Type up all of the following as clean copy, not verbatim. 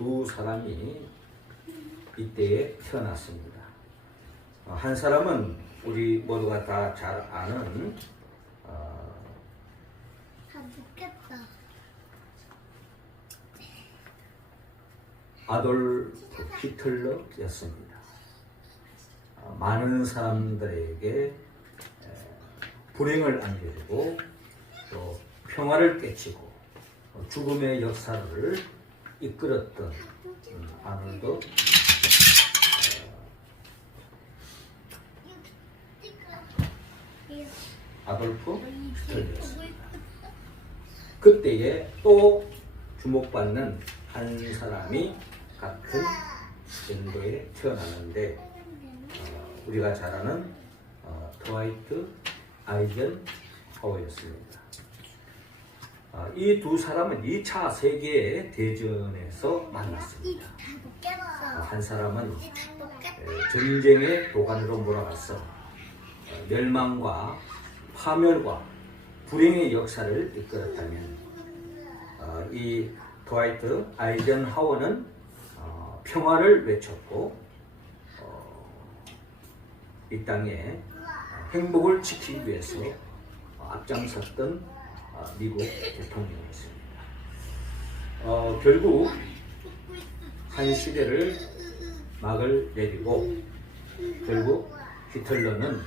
두 사람이 이때에 태어났습니다. 한 사람은 우리 모두가 다 잘 아는 다 먹겠다. 아돌프 히틀러였습니다. 많은 사람들에게 불행을 안겨주고 또 평화를 깨치고 죽음의 역사를 이끌었던 아놀드 아돌프 히틀러였습니다. 그때에 또 주목받는 한 사람이 같은 연도에 태어났는데 우리가 잘 아는 드와이트 아이젠하워였습니다. 이 두 사람은 2차 세계대전에서 만났습니다. 한 사람은 전쟁의 도가니로 몰아가서 멸망과 파멸과 불행의 역사를 이끌었다면 이 드와이트 아이젠하워는 평화를 외쳤고 이 땅에 행복을 지키기 위해서 앞장섰던 미국 대통령이었습니다. 결국 한 시대를 막을 내리고 결국 히틀러는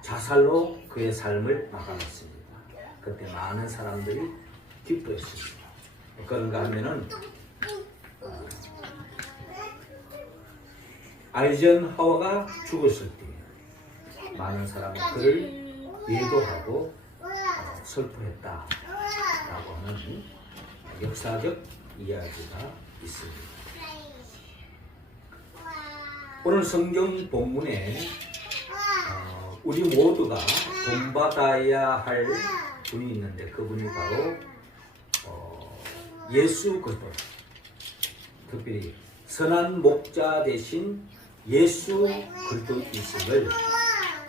자살로 그의 삶을 마감했습니다. 그때 많은 사람들이 기뻐했습니다. 그런가 하면은 아이젠하워가 죽었을 때 많은 사람이 그를 예도하고 슬퍼했다라고 하는 역사적 이야기가 있습니다. 오늘 성경 본문에 우리 모두가 본받아야 할 분이 있는데 그분이 바로 예수 그리스도, 특별히 선한 목자 되신 예수 그리스도이심을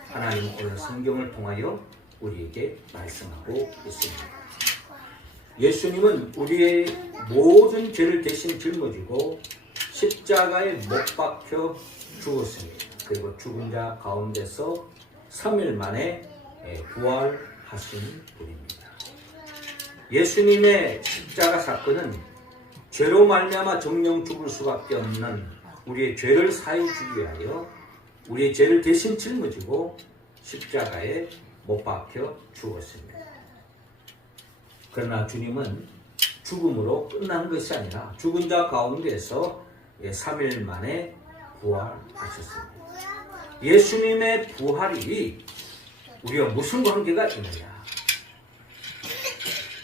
하나님 오늘 성경을 통하여 우리에게 말씀하고 있습니다. 예수님은 우리의 모든 죄를 대신 짊어지고 십자가에 못 박혀 죽었습니다. 그리고 죽은 자 가운데서 3일 만에 부활하신 분입니다. 예수님의 십자가 사건은 죄로 말미암아 정령 죽을 수밖에 없는 우리의 죄를 사해 주기 위하여 우리의 죄를 대신 짊어지고 십자가에 못 박혀 죽었습니다. 그러나 주님은 죽음으로 끝난 것이 아니라 죽은 자 가운데서 3일 만에 부활하셨습니다. 예수님의 부활이 우리와 무슨 관계가 있느냐?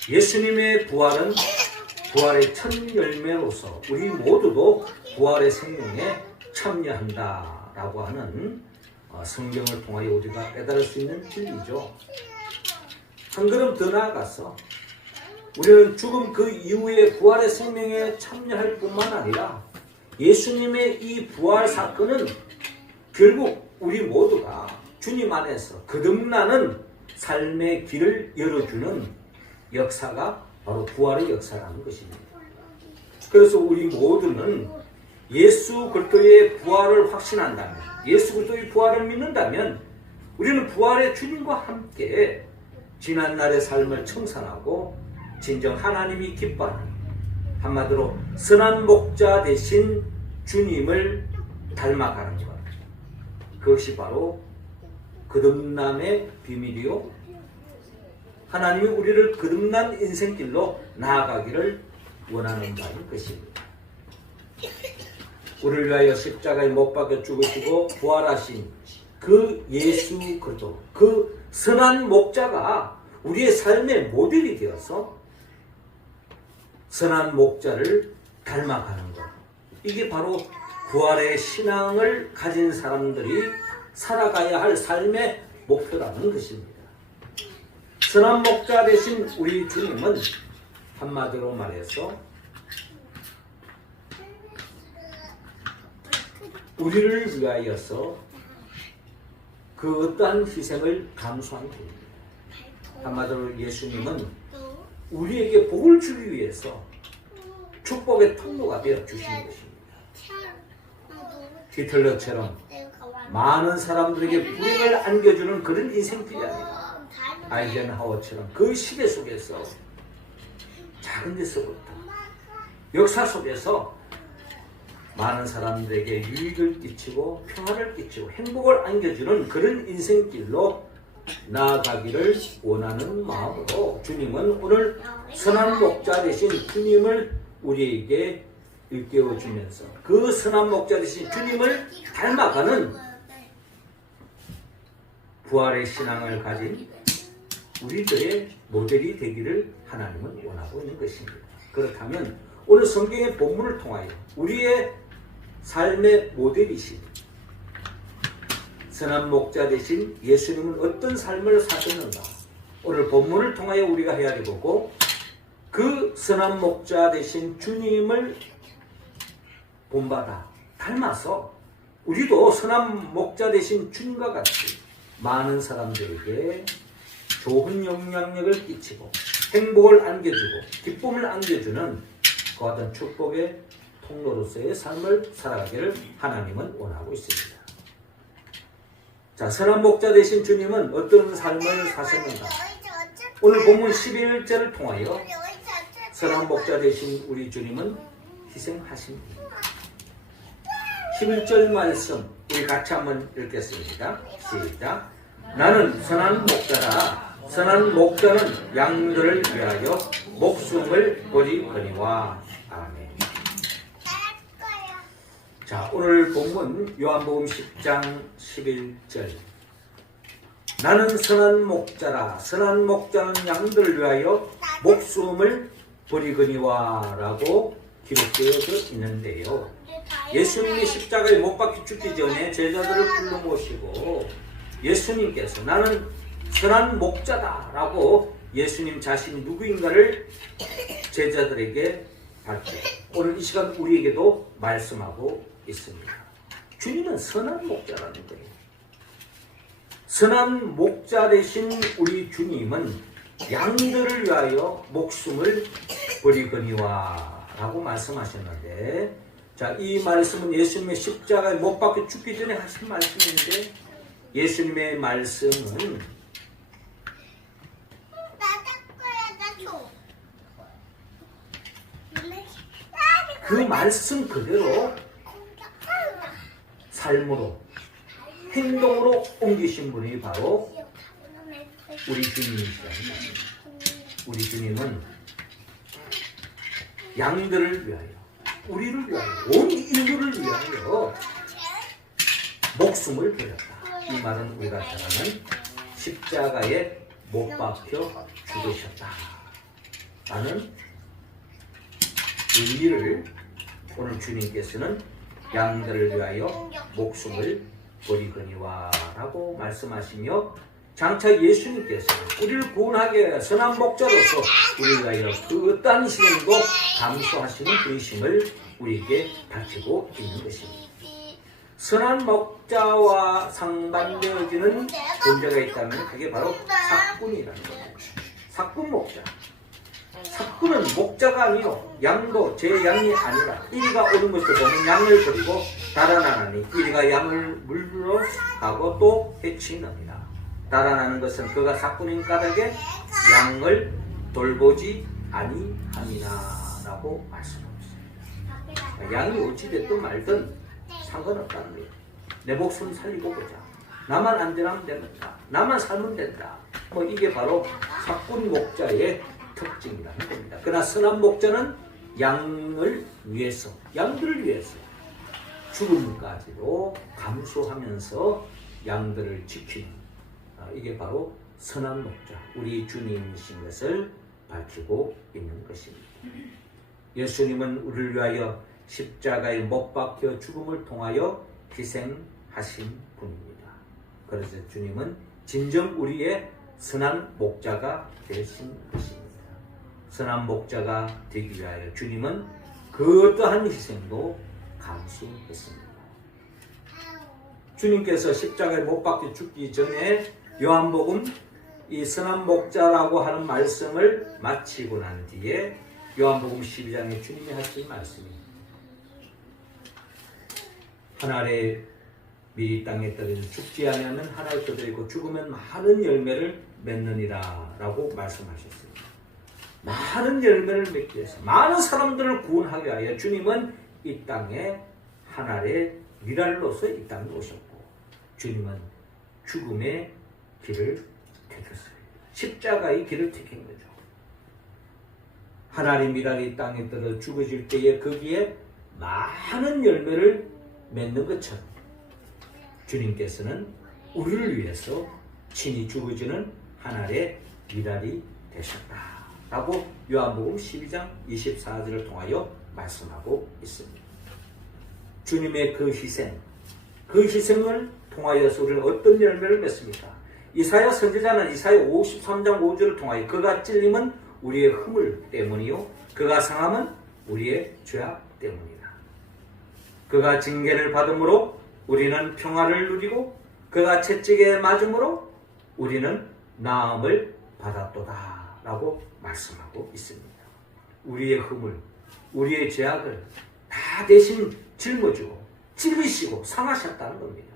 예수님의 부활은 부활의 첫 열매로서 우리 모두도 부활의 생명에 참여한다라고 하는 성경을 통하여 우리가 깨달을 수 있는 진리죠. 한 걸음 더 나아가서 우리는 죽음 그 이후에 부활의 생명에 참여할 뿐만 아니라 예수님의 이 부활 사건은 결국 우리 모두가 주님 안에서 거듭나는 삶의 길을 열어주는 역사가 바로 부활의 역사라는 것입니다. 그래서 우리 모두는 예수 그리스도의 부활을 확신한다면, 예수 그리스도의 부활을 믿는다면 우리는 부활의 주님과 함께 지난날의 삶을 청산하고 진정 하나님이 기뻐하는, 한마디로 선한 목자 되신 주님을 닮아가는 것, 그것이 바로 거듭남의 비밀이요 하나님이 우리를 거듭난 인생길로 나아가기를 원하는 바인 것입니다. 우리를 위하여 십자가에 못 박혀 죽으시고 부활하신 그 예수 그리스도, 그 선한 목자가 우리의 삶의 모델이 되어서 선한 목자를 닮아가는 것, 이게 바로 부활의 신앙을 가진 사람들이 살아가야 할 삶의 목표라는 것입니다. 선한 목자 되신 우리 주님은 한마디로 말해서 우리를 위하여서 그 어떠한 희생을 감수한 분입니다. 한마디로 예수님은 우리에게 복을 주기 위해서 축복의 통로가 되어 주신 것입니다. 히틀러처럼 많은 사람들에게 불행을 안겨주는 그런 인생길이 아니라 아이젠하워처럼 그 시대 속에서 작은 데서부터 역사 속에서 많은 사람들에게 유익을 끼치고 평화를 끼치고 행복을 안겨주는 그런 인생길로 나아가기를 원하는 마음으로 주님은 오늘 선한 목자 되신 주님을 우리에게 일깨워주면서 그 선한 목자 되신 주님을 닮아가는 부활의 신앙을 가진 우리들의 모델이 되기를 하나님은 원하고 있는 것입니다. 그렇다면 오늘 성경의 본문을 통하여 우리의 삶의 모델이신 선한 목자 되신 예수님은 어떤 삶을 사셨는가, 오늘 본문을 통하여 우리가 헤아려 보고 그 선한 목자 되신 주님을 본받아 닮아서 우리도 선한 목자 되신 주님과 같이 많은 사람들에게 좋은 영향력을 끼치고 행복을 안겨주고 기쁨을 안겨주는 그와 같은 축복의 통로로서의 삶을 살아가기를 하나님은 원하고 있습니다. 자, 선한 목자 되신 주님은 어떤 삶을 사셨는가? 오늘 본문 11절을 통하여 선한 목자 되신 우리 주님은 희생하십니다. 11절 말씀 우리 같이 한번 읽겠습니다. 시작. 나는 선한 목자라. 선한 목자는 양들을 위하여 목숨을 버리거니와. 아멘. 자, 오늘 본문 요한복음 10장 11절. 나는 선한 목자라. 선한 목자는 양들을 위하여 목숨을 버리거니와 라고 기록되어져 있는데요. 예수님이 십자가에 못 박혀 죽기 전에 제자들을 불러 모시고 예수님께서 나는 선한 목자다 라고 예수님 자신이 누구인가를 제자들에게 밝혀 오늘 이 시간 우리에게도 말씀하고 있습니다. 주님은 선한 목자라는 거예요. 선한 목자 되신 우리 주님은 양들을 위하여 목숨을 버리거니와 라고 말씀하셨는데, 자, 이 말씀은 예수님의 십자가에 못 박혀 죽기 전에 하신 말씀인데, 예수님의 말씀은 그 말씀 그대로 삶으로 행동으로 옮기신 분이 바로 우리 주님이십니다. 우리 주님은 양들을 위하여, 우리를 위하여, 온 인류를 위하여 목숨을 버렸다. 이 말은 우리가 잘 아는 십자가에 못 박혀 죽으셨다 라는 의미를 오늘 주님께서는 양들을 위하여 목숨을 버리거니와 라고 말씀하시며, 장차 예수님께서 우리를 구원하기 위하여 선한 목자로서 우리를 위하여 그 어떠한 희생도 감수하시는 그이심을 우리에게 밝히고 있는 것입니다. 선한 목자와 상반되어지는 존재가 있다면 그게 바로 삭군이라는 겁니다. 삭군 목자. 삭군은 목자가 아니요 양도 제 양이 아니라 이리가 오는 것을 보면 양을 버리고 달아나니 이리가 양을 물러 가고 또 해치느니라. 달아나는 것은 그가 삭군인 까닭에 양을 돌보지 아니함이나 라고 말씀하고 있습니다. 양이 어찌됐든 말든 상관없다는 거예요. 내 목숨 살리고 보자. 나만 안전하면 된다. 나만 살면 된다. 뭐 이게 바로 삭군 목자의 특징이라는 겁니다. 그러나 선한 목자는 양을 위해서, 양들을 위해서 죽음까지도 감수하면서 양들을 지키는, 이게 바로 선한 목자, 우리 주님이신 것을 밝히고 있는 것입니다. 예수님은 우리를 위하여 십자가에 못 박혀 죽음을 통하여 희생하신 분입니다. 그래서 주님은 진정 우리의 선한 목자가 되신 것입니다. 선한 목자가 되기 위하여 주님은 그 어떠한 희생도 감수했습니다. 주님께서 십자가에 못 박혀 죽기 전에 요한복음 이 선한 목자라고 하는 말씀을 마치고 난 뒤에 요한복음 12장에 주님이 하신 말씀이 한 알에 미리 땅에 떨어져 죽지 아니하면 한 알 떠들이고 죽으면 많은 열매를 맺느니라 라고 말씀하셨습니다. 많은 열매를 맺기 위해서 많은 사람들을 구원하기 위하여 주님은 이 땅에 한 알의 미랄로서 이 땅에 오셨고 주님은 죽음의 길을 택했어요. 십자가의 길을 택한 거죠. 한 알의 미랄이 이 땅에 떨어 죽어질 때에 거기에 많은 열매를 맺는 것처럼 주님께서는 우리를 위해서 친히 죽어지는 한 알의 미랄이 되셨다라고 요한복음 12장 24절을 통하여 말씀하고 있습니다. 주님의 그 희생을 통하여서 우리는 어떤 열매를 맺습니까? 이사야 선지자는 이사야 53장 5절을 통하여 그가 찔림은 우리의 허물 때문이요 그가 상함은 우리의 죄악 때문이다. 그가 징계를 받음으로 우리는 평화를 누리고 그가 채찍에 맞음으로 우리는 나음을 받았도다 라고 말씀하고 있습니다. 우리의 허물, 우리의 죄악을 다 대신 짊어지고 찔리시고 상하셨다는 겁니다.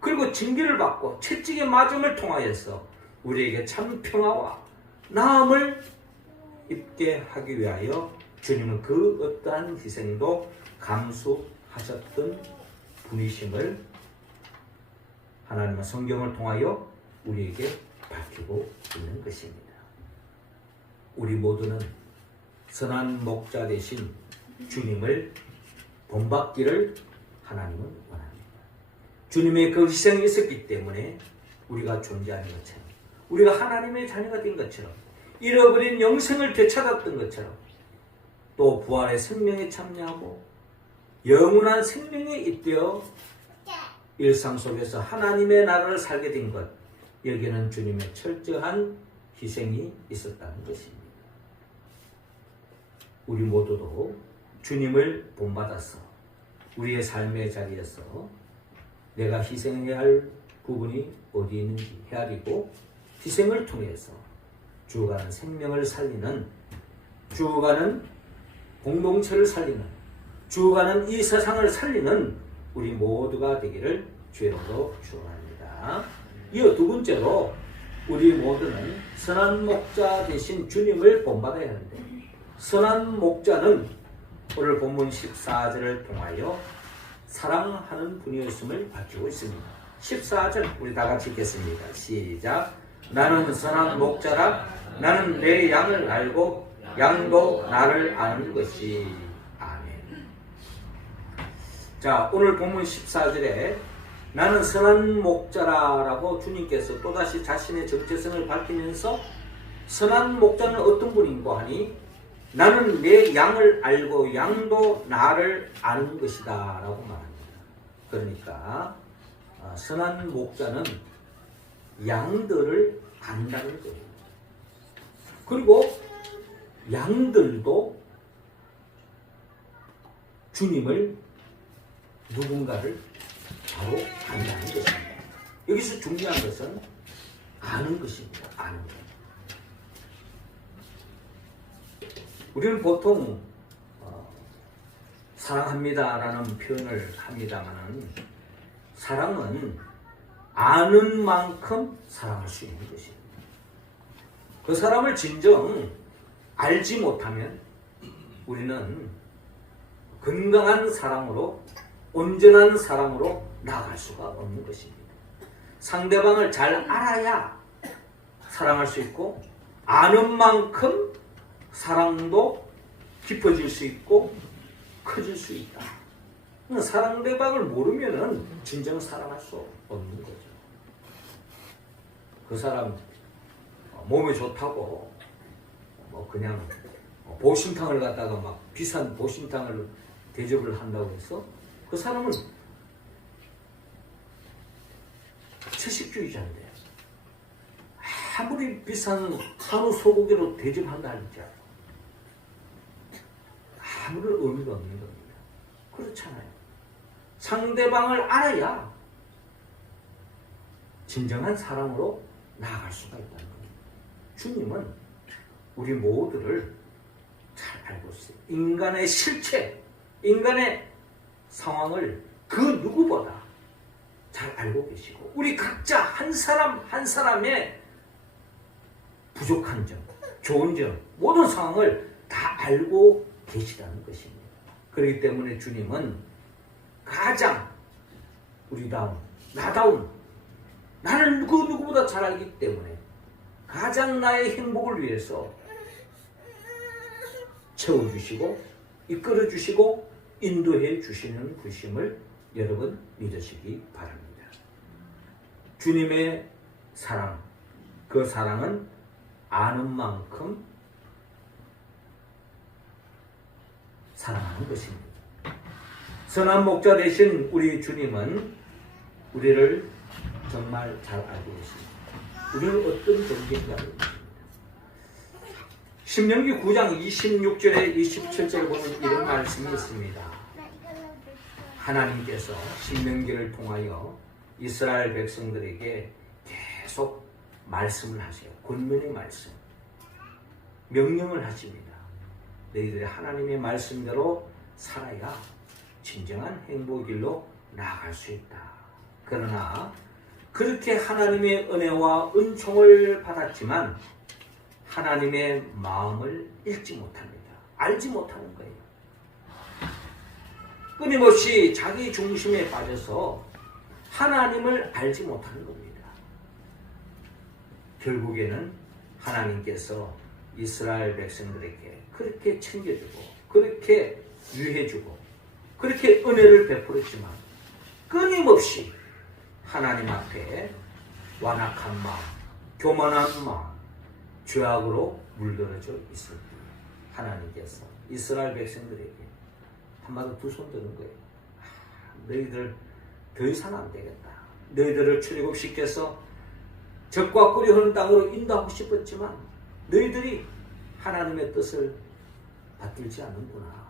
그리고 징계를 받고 채찍에 맞음을 통하여서 우리에게 참 평화와 나음을 입게 하기 위하여 주님은 그 어떠한 희생도 감수하셨던 분이심을 하나님의 성경을 통하여 우리에게 밝히고 있는 것입니다. 우리 모두는 선한 목자 되신 주님을 본받기를 하나님은 원합니다. 주님의 그 희생이 있었기 때문에 우리가 존재하는 것처럼 우리가 하나님의 자녀가 된 것처럼 잃어버린 영생을 되찾았던 것처럼 또 부활의 생명에 참여하고 영원한 생명에 잇대어 일상 속에서 하나님의 나라를 살게 된 것, 여기에는 주님의 철저한 희생이 있었다는 것입니다. 우리 모두도 주님을 본받아서 우리의 삶의 자리에서 내가 희생해야 할 부분이 어디 있는지 헤아리고 희생을 통해서 죽어가는 생명을 살리는, 죽어가는 공동체를 살리는, 죽어가는 이 세상을 살리는 우리 모두가 되기를 주의로 축원합니다. 이어 두 번째로 우리 모두는 선한 목자 되신 주님을 본받아야 하는데, 선한 목자는 오늘 본문 14절을 통하여 사랑하는 분이었음을 밝히고 있습니다. 14절 우리 다 같이 읽겠습니다. 시작. 나는 선한 목자라. 나는 내 양을 알고 양도 나를 아는 것이. 아멘. 자, 오늘 본문 14절에 나는 선한 목자라라고 주님께서 또다시 자신의 정체성을 밝히면서 선한 목자는 어떤 분인가 하니 나는 내 양을 알고 양도 나를 아는 것이다 라고 말합니다. 그러니까 선한 목자는 양들을 안다는 거예요. 그리고 양들도 주님을 누군가를 바로 안다는 것입니다. 여기서 중요한 것은 아는 것입니다. 아는 것. 우리는 보통 사랑합니다라는 표현을 합니다만 사랑은 아는 만큼 사랑할 수 있는 것입니다. 그 사람을 진정 알지 못하면 우리는 건강한 사랑으로 온전한 사랑으로 나아갈 수가 없는 것입니다. 상대방을 잘 알아야 사랑할 수 있고 아는 만큼 사랑도 깊어질 수 있고 커질 수 있다. 상대방을 모르면은 진정 사랑할 수 없는 거죠. 그 사람 몸에 좋다고 뭐 그냥 보신탕을 갖다가 막 비싼 보신탕을 대접을 한다고 해서 그 사람은 채식주의자인데 아무리 비싼 한우 소고기로 대접한다 할지라도 아무런 의미가 없는 겁니다. 그렇잖아요. 상대방을 알아야 진정한 사랑으로 나아갈 수가 있다는 겁니다. 주님은 우리 모두를 잘 알고 있어요. 인간의 실체, 인간의 상황을 그 누구보다 잘 알고 계시고 우리 각자 한 사람 한 사람의 부족한 점, 좋은 점, 모든 상황을 다 알고 계시다는 것입니다. 그렇기 때문에 주님은 가장 우리다운, 나다운, 나는 그 누구보다 잘 알기 때문에 가장 나의 행복을 위해서 채워주시고 이끌어주시고 인도해 주시는 분심을 여러분 믿으시기 바랍니다. 주님의 사랑, 그 사랑은 아는 만큼 사랑하는 것입니다. 선한 목자 되신 우리 주님은 우리를 정말 잘 알고 계십니다. 우리는 어떤 존재인가 모릅니다. 신명기 9장 26절에 27절에 보면 이런 말씀이 있습니다. 하나님께서 신명기를 통하여 이스라엘 백성들에게 계속 말씀을 하세요. 권면의 말씀, 명령을 하십니다. 너희들이 하나님의 말씀대로 살아야 진정한 행복의 길로 나아갈 수 있다. 그러나 그렇게 하나님의 은혜와 은총을 받았지만 하나님의 마음을 읽지 못합니다. 알지 못하는 거예요. 끊임없이 자기 중심에 빠져서 하나님을 알지 못하는 겁니다. 결국에는 하나님께서 이스라엘 백성들에게 그렇게 챙겨주고 그렇게 유해주고 그렇게 은혜를 베풀었지만 끊임없이 하나님 앞에 완악한 마음, 교만한 마음, 죄악으로 물들어져 있을 때 하나님께서 이스라엘 백성들에게 한마디 두 손 드는 거예요. 너희들 더 이상 안 되겠다. 너희들을 출애굽시켜서 적과 꿀이 흐르는 땅으로 인도하고 싶었지만 너희들이 하나님의 뜻을 받들지 않는구나.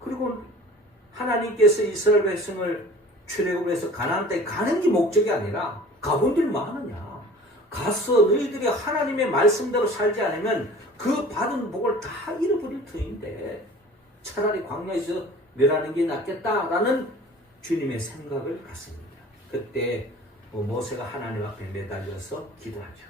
그리고 하나님께서 이스라엘 백성을 출애굽해서 가나안 땅에 가는 게 목적이 아니라 가본들 뭐 하느냐. 가서 너희들이 하나님의 말씀대로 살지 않으면 그 받은 복을 다 잃어버릴 터인데 차라리 광야에서 멸하는 게 낫겠다라는 주님의 생각을 갖습니다. 그때 모세가 하나님 앞에 매달려서 기도하죠.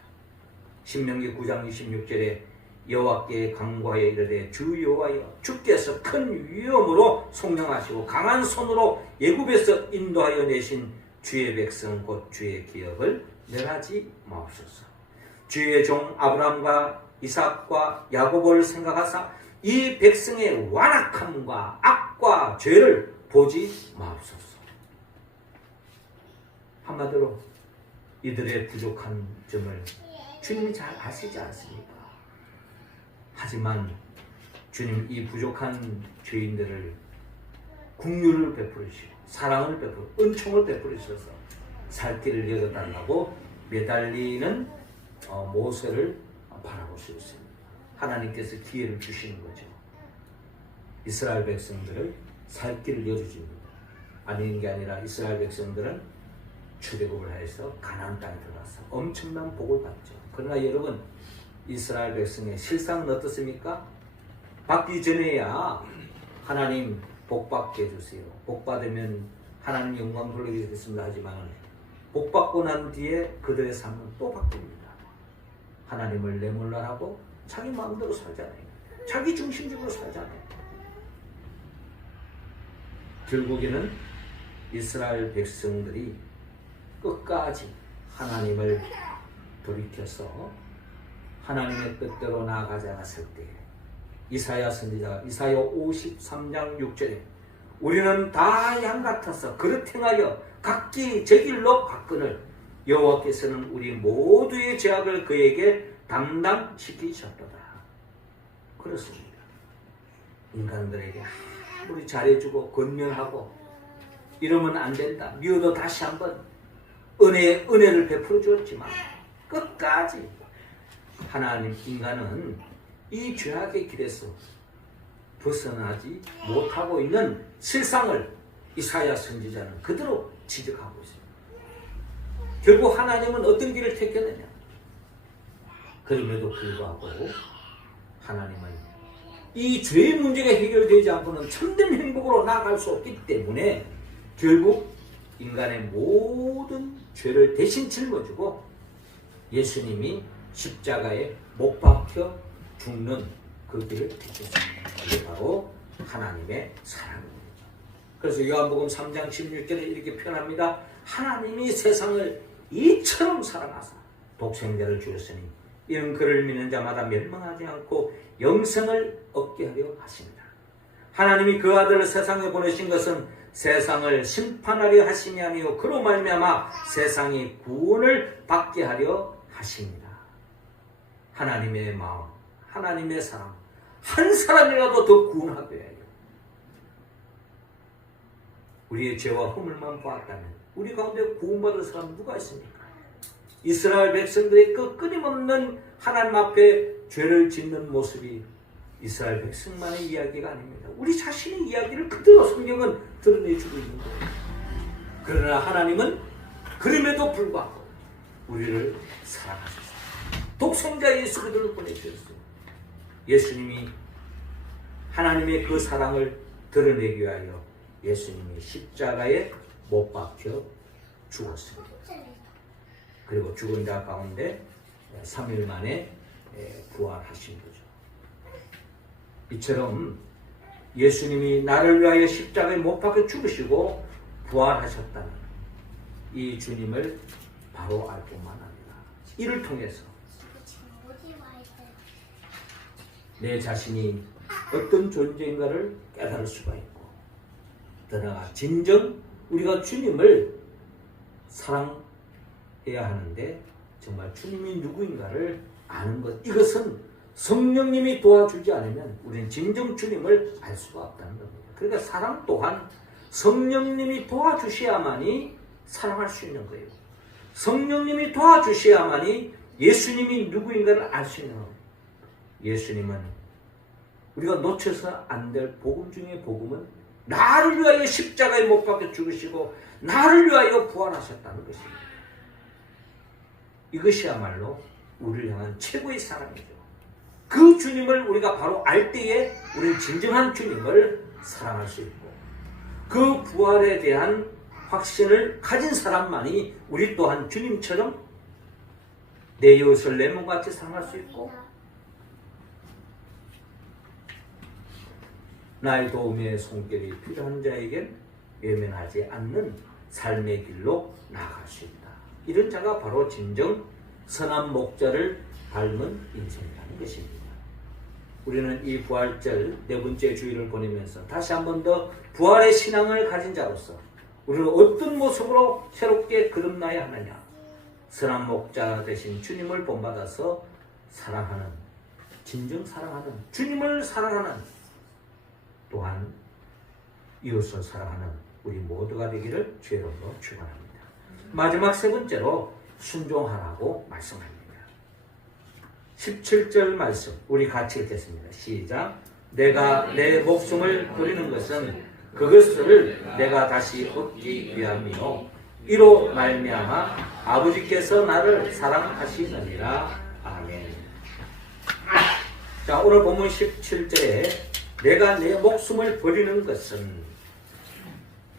신명기 9장 26절에 여호와께 간구하여 이르되 주 여호와여 주께서 큰 위엄으로 속량하시고 강한 손으로 애굽에서 인도하여 내신 주의 백성 곧 주의 기업을 멸하지 마옵소서. 주의 종 아브라함과 이삭과 야곱을 생각하사 이 백성의 완악함과 악과 죄를 보지 마옵소서. 한마디로 이들의 부족한 점을 주님이 잘 아시지 않습니까? 하지만 주님 이 부족한 죄인들을 긍휼을 베풀으시고 사랑을 베풀고 은총을 베풀으셔서 살 길을 열어달라고 매달리는 모세를 바라볼 수 있습니다. 하나님께서 기회를 주시는 거죠. 이스라엘 백성들을 살 길을 열어줍니다. 아닌 게 아니라 이스라엘 백성들은 출애굽을 해서 가나안 땅에 들어가서 엄청난 복을 받죠. 그러나 여러분 이스라엘 백성의 실상은 어떻습니까? 받기 전에야 하나님 복 받게 해주세요. 복 받으면 하나님 영광 돌리겠습니다 하지만 복 받고 난 뒤에 그들의 삶은 또 바뀝니다. 하나님을 내몰라하고 자기 마음대로 살잖아요. 자기 중심적으로 살잖아요. 결국에는 이스라엘 백성들이 끝까지 하나님을 돌이켜서 하나님의 뜻대로 나아가지 않았을 때 이사야 선지자가 이사야 53장 6절에 우리는 다 양 같아서 그릇 행하여 각기 제 길로 갔거늘 여호와께서는 우리 모두의 죄악을 그에게 담당시키셨도다. 그렇습니다. 인간들에게 아무리 잘해주고 권면하고 이러면 안 된다. 미워도 다시 한번 은혜를 베풀어 주었지만 끝까지 하나님 인간은 이 죄악의 길에서 벗어나지 못하고 있는 실상을 이사야 선지자는 그대로 지적하고 있습니다. 결국 하나님은 어떤 길을 택했느냐? 그럼에도 불구하고 하나님은 이 죄의 문제가 해결되지 않고는 참된 행복으로 나아갈 수 없기 때문에 결국 인간의 모든 죄를 대신 짊어지고 예수님이 십자가에 못 박혀 죽는 그 길을 택했습니다. 그게 바로 하나님의 사랑입니다. 그래서 요한복음 3장 16절에 이렇게 표현합니다. 하나님이 세상을 이처럼 사랑하사 독생자를 주었으니 이는 그를 믿는 자마다 멸망하지 않고 영생을 얻게 하려 하십니다. 하나님이 그 아들을 세상에 보내신 것은 세상을 심판하려 하심이 아니요 그로 말미암아 세상이 구원을 받게 하려 하십니다. 하나님의 마음, 하나님의 사랑, 한 사람이라도 더 구원하게 해요. 우리의 죄와 허물만 보았다면 우리 가운데 구원받을 사람 누가 있습니까? 이스라엘 백성들의 그 끊임없는 하나님 앞에 죄를 짓는 모습이 이스라엘 백성만의 이야기가 아닙니다. 우리 자신의 이야기를 그대로 성경은 드러내주고 있는 거예요. 그러나 하나님은 그럼에도 불구하고 우리를 사랑하셨어요. 독생자 예수 그리스도를 보내주셨어요. 예수님이 하나님의 그 사랑을 드러내기 위하여 예수님이 십자가에 못 박혀 죽었습니다. 그리고 죽은 자 가운데 3일 만에 부활하신 거죠. 이처럼 예수님이 나를 위하여 십자가에 못 박혀 죽으시고 부활하셨다는 이 주님을 바로 알 뿐만 아니라 이를 통해서 내 자신이 어떤 존재인가를 깨달을 수가 있고 더나아가 진정 우리가 주님을 사랑해야 하는데 정말 주님이 누구인가를 아는 것, 이것은 성령님이 도와주지 않으면 우리는 진정 주님을 알 수가 없다는 겁니다. 그러니까 사랑 또한 성령님이 도와주셔야만이 사랑할 수 있는 거예요. 성령님이 도와주셔야만이 예수님이 누구인가를 알 수 있는 거예요. 예수님은 우리가 놓쳐서 안 될 복음 중에 복음은 나를 위하여 십자가에 못 박혀 죽으시고 나를 위하여 부활하셨다는 것입니다. 이것이야말로 우리를 향한 최고의 사랑이죠. 그 주님을 우리가 바로 알 때에 우리는 진정한 주님을 사랑할 수 있고 그 부활에 대한 확신을 가진 사람만이 우리 또한 주님처럼 내 이웃을 내 몸같이 사랑할 수 있고 나의 도움의 손길이 필요한 자에겐 외면하지 않는 삶의 길로 나아갈 수 있다. 이런 자가 바로 진정 선한 목자를 닮은 인생이라는 것입니다. 우리는 이 부활절 네 번째 주일을 보내면서 다시 한 번 더 부활의 신앙을 가진 자로서 우리는 어떤 모습으로 새롭게 거듭나야 하느냐. 선한 목자 되신 주님을 본받아서 사랑하는, 진정 사랑하는, 주님을 사랑하는, 또한 이웃을 사랑하는 우리 모두가 되기를 주의 이름으로 축원합니다. 마지막 세 번째로 순종하라고 말씀합니다. 17절 말씀 우리 같이 읽겠습니다. 시작. 내가 내 목숨을 버리는 것은 그것을 내가 다시 얻기 위함이요 이로 말미암아 아버지께서 나를 사랑하시느니라. 아멘. 자, 오늘 본문 17절에 내가 내 목숨을 버리는 것은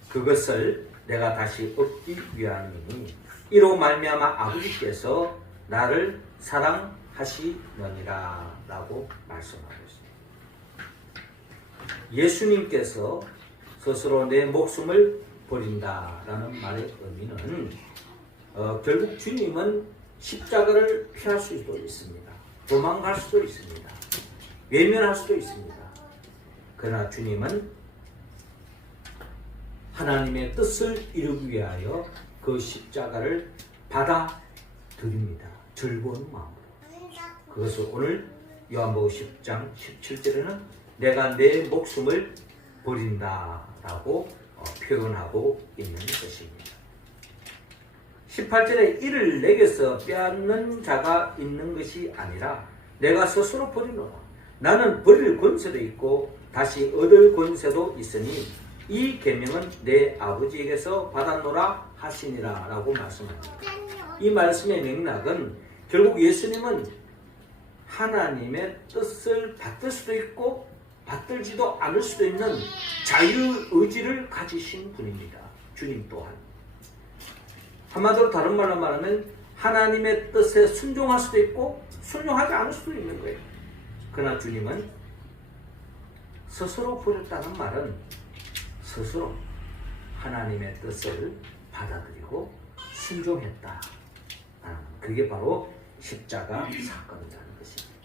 그것을 내가 다시 얻기 위함이니 이로 말미암아 아버지께서 나를 사랑하시느니라 라고 말씀하고 있습니다. 예수님께서 스스로 내 목숨을 버린다라는 말의 의미는 결국 주님은 십자가를 피할 수도 있습니다. 도망갈 수도 있습니다. 외면할 수도 있습니다. 그러나 주님은 하나님의 뜻을 이루기 위하여 그 십자가를 받아들입니다. 즐거운 마음으로. 그것을 오늘 요한복음 10장 17절에는 내가 내 목숨을 버린다라고 표현하고 있는 것입니다. 18절에 이를 내게서 빼앗는 자가 있는 것이 아니라 내가 스스로 버리노라. 나는 버릴 권세도 있고 다시 얻을 권세도 있으니 이 계명은 내 아버지에게서 받았노라 하시니라 라고 말씀합니다. 이 말씀의 맥락은 결국 예수님은 하나님의 뜻을 받을 수도 있고 받들지도 않을 수도 있는 자유의지를 가지신 분입니다. 주님 또한. 한마디로 다른 말로 말하면 하나님의 뜻에 순종할 수도 있고 순종하지 않을 수도 있는 거예요. 그러나 주님은 스스로 버렸다는 말은 스스로 하나님의 뜻을 받아들이고 순종했다. 그게 바로 십자가 사건이라는 것입니다.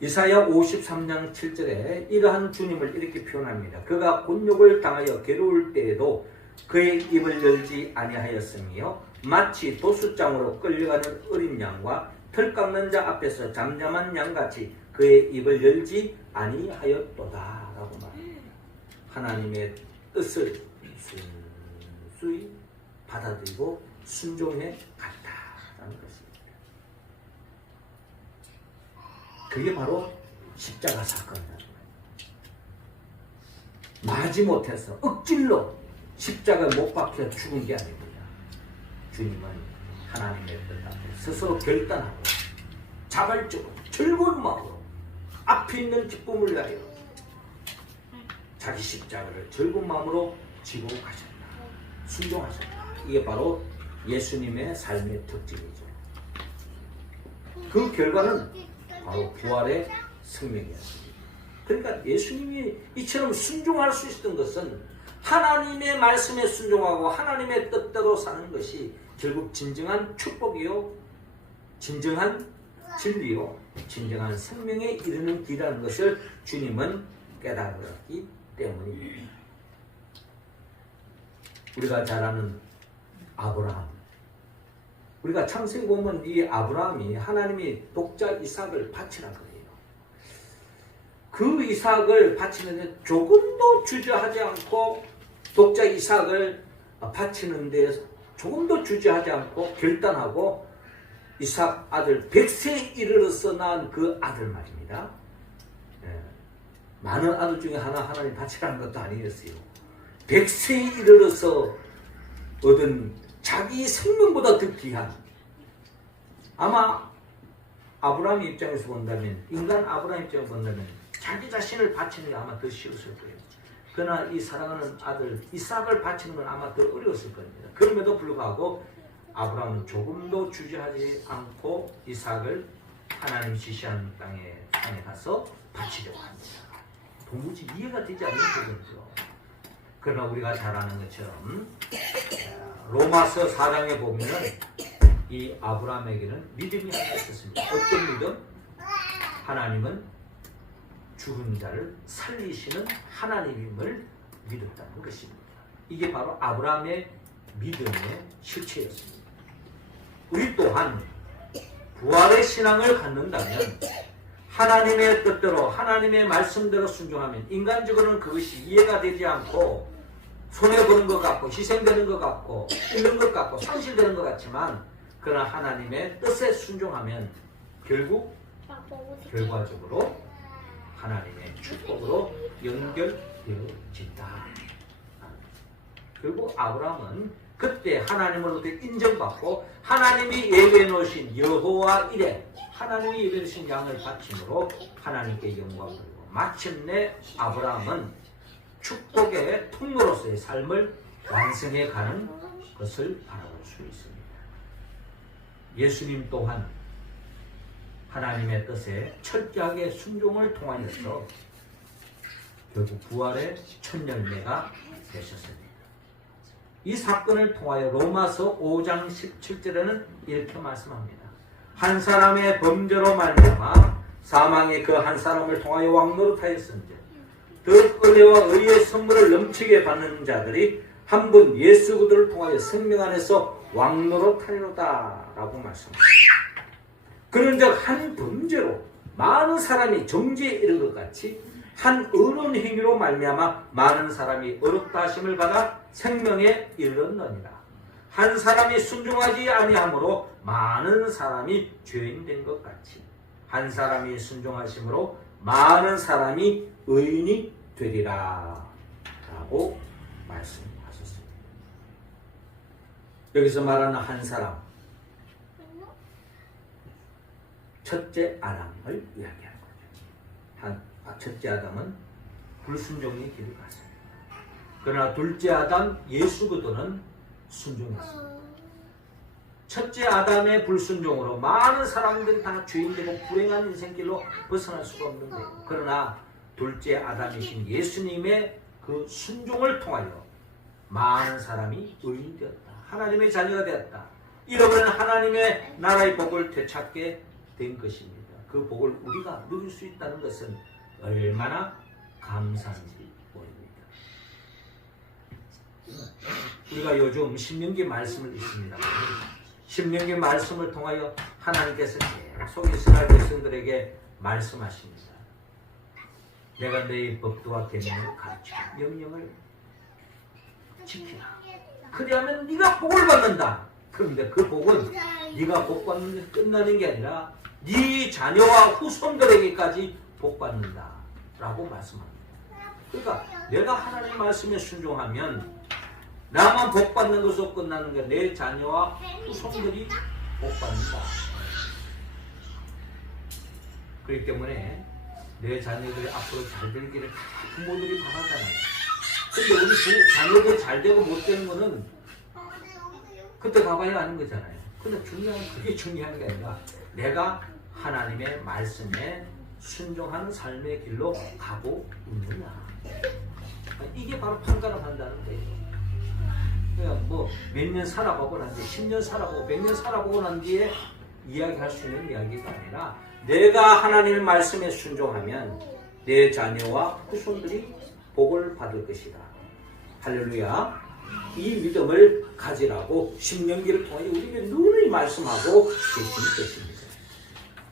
이사야 53장 7절에 이러한 주님을 이렇게 표현합니다. 그가 곤욕을 당하여 괴로울 때에도 그의 입을 열지 아니하였으며 마치 도수장으로 끌려가는 어린 양과 털 깎는 자 앞에서 잠잠한 양같이 그의 입을 열지 아니하였도다 라고 말합니다. 하나님의 뜻을 순수히 받아들이고 순종해 갔다라는 것입니다. 그게 바로 십자가 사건이라는 거예요. 마지못해서 억질로 십자가에 못 박혀 죽은 게 아닙니다. 주님은 하나님의 뜻 앞에 스스로 결단하고 자발적으로 즐거운 마음으로 앞에 있는 기쁨을 위하여 자기 십자가를 즐거운 마음으로 지고 가셨다. 순종하셨다. 이게 바로 예수님의 삶의 특징이죠. 그 결과는 바로 부활의 생명이었습니다. 그러니까 예수님이 이처럼 순종할 수 있었던 것은 하나님의 말씀에 순종하고 하나님의 뜻대로 사는 것이 결국 진정한 축복이요, 진정한 진리요, 진정한 생명에 이르는 길이라는 것을 주님은 깨달았기 때문입니다. 우리가 잘 아는 아브라함, 우리가 창세기 보면 이 아브라함이 하나님이 독자 이삭을 바치라 그래요. 그 이삭을 바치는데 조금도 주저하지 않고 독자 이삭을 바치는데 조금도 주저하지 않고 결단하고 이삭 아들 100세에 이르러서 낳은 그 아들 말입니다. 많은 아들 중에 하나님 바치라는 것도 아니었어요. 100세에 이르러서 얻은 자기 생명보다 더 귀한, 아마 아브라함 입장에서 본다면, 인간 아브라함 입장에서 본다면 자기 자신을 바치는 게 아마 더 쉬웠을 거예요. 그러나 이 사랑하는 아들 이삭을 바치는 건 아마 더 어려웠을 겁니다. 그럼에도 불구하고 아브라함은 조금도 주저하지 않고 이삭을 하나님 지시한 땅에 가서 바치려고 합니다. 도무지 이해가 되지 않는 거죠. 그러나 우리가 잘 아는 것처럼 로마서 4장에 보면 이 아브라함에게는 믿음이 하나 있었습니다. 어떤 믿음? 하나님은 죽은 자를 살리시는 하나님임을 믿었다는 것입니다. 이게 바로 아브라함의 믿음의 실체였습니다. 우리 또한 부활의 신앙을 갖는다면 하나님의 뜻대로 하나님의 말씀대로 순종하면 인간적으로는 그것이 이해가 되지 않고 손해보는 것 같고 희생되는 것 같고 잃는 것 같고 상실되는 것 같지만, 그러나 하나님의 뜻에 순종하면 결과적으로 하나님의 축복으로 연결되어진다. 결국 아브라함은 그때 하나님으로부터 인정받고 하나님이 예배해 놓으신 여호와 이레, 하나님이 예배해 놓으신 양을 바침으로 하나님께 영광을 돌리고 마침내 아브라함은 축복의 통로로서의 삶을 완성해 가는 것을 바라볼 수 있습니다. 예수님 또한 하나님의 뜻에 철저하게 순종을 통하여서 결국 부활의 첫 열매가 되셨습니다. 이 사건을 통하여 로마서 5장 17절에는 이렇게 말씀합니다. 한 사람의 범죄로 말미암아 사망이 그 한 사람을 통하여 왕노릇하였은즉 그 은혜와 의의 선물을 넘치게 받는 자들이 한 분 예수 그리스도를 통하여 생명 안에서 왕노릇하리로다 라고 말씀합니다. 그런즉 한 범죄로 많은 사람이 정죄에 이른 것 같이 한 의로운 행위로 말미암아 많은 사람이 의롭다 하심을 받아 생명에 이르렀느니라. 한 사람이 순종하지 아니함으로 많은 사람이 죄인 된 것 같이 한 사람이 순종하심으로 많은 사람이 의인이 되리라 라고 말씀하셨습니다. 여기서 말하는 한 사람, 첫째 아람을 이야기하는 거죠. 첫째 아담은 불순종의 길을 갔습니다. 그러나 둘째 아담 예수 그리스도는 순종했습니다. 첫째 아담의 불순종으로 많은 사람들이 다 죄인되고 불행한 인생길로 벗어날 수가 없는 거예요. 그러나 둘째 아담이신 예수님의 그 순종을 통하여 많은 사람이 의인이 되었다. 하나님의 자녀가 되었다. 잃어버린 하나님의 나라의 복을 되찾게 된 것입니다. 그 복을 우리가 누릴 수 있다는 것은 얼마나 감사한지 모릅니다. 우리가 요즘 신명기 말씀을 읽습니다. 신명기 말씀을 통하여 하나님께서 계속 이스라엘 백성들에게 말씀하십니다. 내가 너희 법도와 계명을 가르치고 명령을 지키라. 그리하면 네가 복을 받는다. 그런데 그 복은 네가 복 받는 데 끝나는 게 아니라 네 자녀와 후손들에게까지 복 받는다 라고 말씀합니다. 그러니까 내가 하나님 말씀에 순종하면 나만 복 받는 것으로 끝나는 게 내 자녀와 후손들이 복 받는다. 그렇기 때문에 내 자녀들이 앞으로 잘 되기를 부모들이 바라잖아요. 근데 우리 자녀들 잘 되고 못 되는 거는 그때 가봐야 아는 거잖아요. 근데 그게 중요한 게 아니라 내가 하나님의 말씀에 순종하는 삶의 길로 가고 있느냐. 이게 바로 판가름 한다는 거예요. 그냥 뭐 몇 년 살아보고 난 뒤에 10년 살아보고 100년 살아보고 난 뒤에 이야기할 수 있는 이야기가 아니라 내가 하나님의 말씀에 순종하면 내 자녀와 후손들이 복을 받을 것이다. 할렐루야. 이 믿음을 가지라고 신명기를 통해 우리에게 누누이 말씀하고 계시는 것입니다.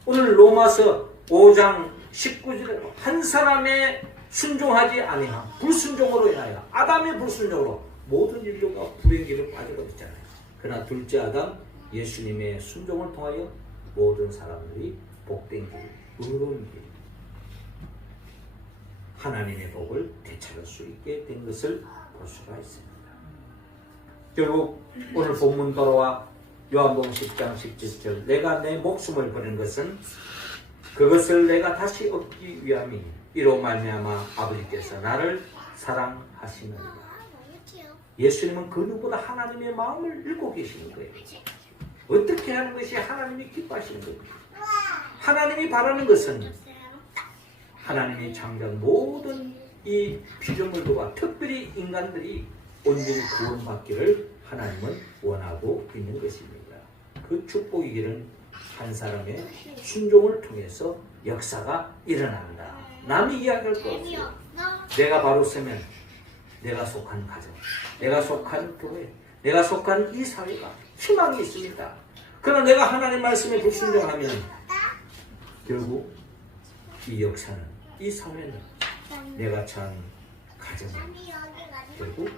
오늘 로마서 5장 19절에 한 사람의 순종하지 아니함 불순종으로 인하여 아담의 불순종으로 모든 인류가 불행 길을 빠지고 있잖아요. 그러나 둘째 아담 예수님의 순종을 통하여 모든 사람들이 복된 길, 의로운 길, 하나님의 복을 되찾을 수 있게 된 것을 볼 수가 있습니다. 결국 오늘 본문도로와 요한복음 10장 17절 내가 내 목숨을 버린 것은 그것을 내가 다시 얻기 위함이니 이로 말미암아 아버지께서 나를 사랑하시느니라. 예수님은 그 누구보다 하나님의 마음을 읽고 계시는 거예요. 어떻게 하는 것이 하나님이 기뻐하시는 거예요. 하나님이 바라는 것은 하나님이 창조한 모든 이 피조물들과 특별히 인간들이 온전히 구원받기를 하나님은 원하고 있는 것입니다. 그 축복이기는 한 사람의 순종을 통해서 역사가 일어난다. 남이 이야기할 거 없어요. 내가 바로 서면 내가 속한 가정, 내가 속한 교회, 내가 속한 이 사회가 희망이 있습니다. 그러나 내가 하나님 말씀에 불순종하면 결국 이 역사는, 이 사회는, 내가 찬 가정은 결국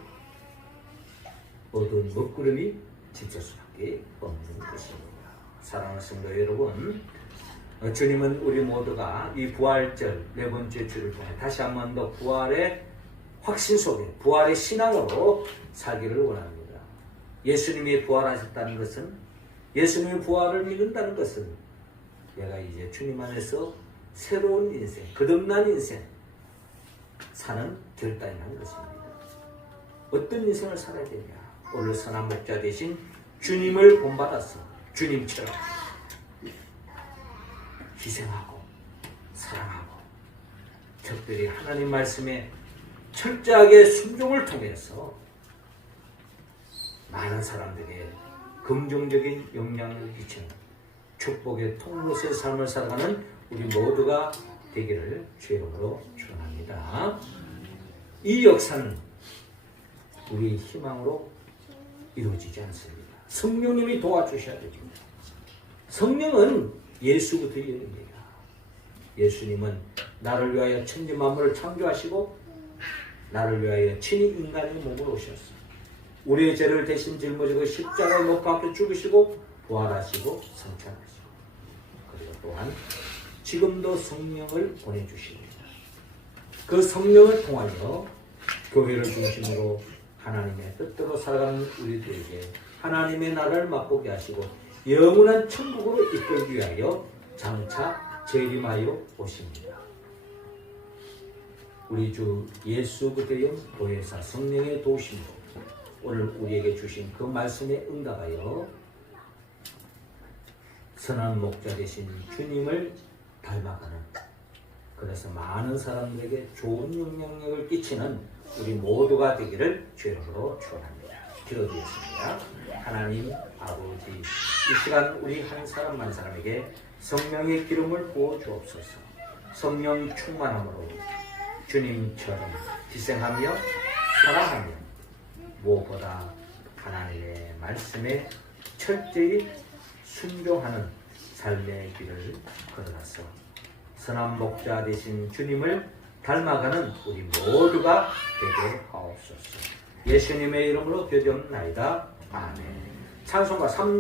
어두운 먹구름이 지칠 수밖에 없는 것입니다. 사랑하는 성도 여러분, 주님은 우리 모두가 이 부활절 네 번째 주를 통해 다시 한 번 더 부활의 확신 속에 부활의 신앙으로 살기를 원합니다. 예수님이 부활하셨다는 것은, 예수님의 부활을 믿는다는 것은 내가 이제 주님 안에서 새로운 인생, 거듭난 인생 사는 결단이 한 것입니다. 어떤 인생을 살아야 되냐? 오늘 선한 목자 대신 주님을 본받아서 주님처럼 희생하고 사랑하고 특별히 하나님 말씀에 철저하게 순종을 통해서 많은 사람들에게 긍정적인 영향을 끼치는 축복의 통로의 삶을 살아가는 우리 모두가 되기를 주의 이름으로 축원합니다. 이 역사는 우리의 희망으로 이루어지지 않습니다. 성령님이 도와주셔야 됩니다. 성령은 예수부터 열립니다. 예수님은 나를 위하여 천지 만물을 창조하시고 나를 위하여 친히 인간의 몸으로 오셨습니다. 우리의 죄를 대신 짊어지고 십자가에 못 박혀 죽으시고 부활하시고 성찬하시고 그리고 또한 지금도 성령을 보내주십니다. 그 성령을 통하여 교회를 중심으로 하나님의 뜻대로 살아가는 우리들에게 하나님의 나라를 맛보게 하시고 영원한 천국으로 이끌기 위하여 장차 재림하여 오십니다. 우리 주 예수 그리스도의 보혜사 성령의 도우심으로 오늘 우리에게 주신 그 말씀에 응답하여 선한 목자 되신 주님을 닮아가는, 그래서 많은 사람들에게 좋은 영향력을 끼치는 우리 모두가 되기를 주님으로 축원합니다. 기도드리겠습니다. 하나님 아버지, 이 시간 우리 한 사람 한 사람에게 성령의 기름을 부어 주옵소서. 성령 충만함으로 주님처럼 희생하며 사랑하며 무엇보다 하나님의 말씀에 철저히 순종하는 삶의 길을 걸어가서 선한 목자 되신 주님을 닮아가는 우리 모두가 되게 하옵소서. 예수님의 이름으로 기도드리옵나이다. 아멘. 찬송가 300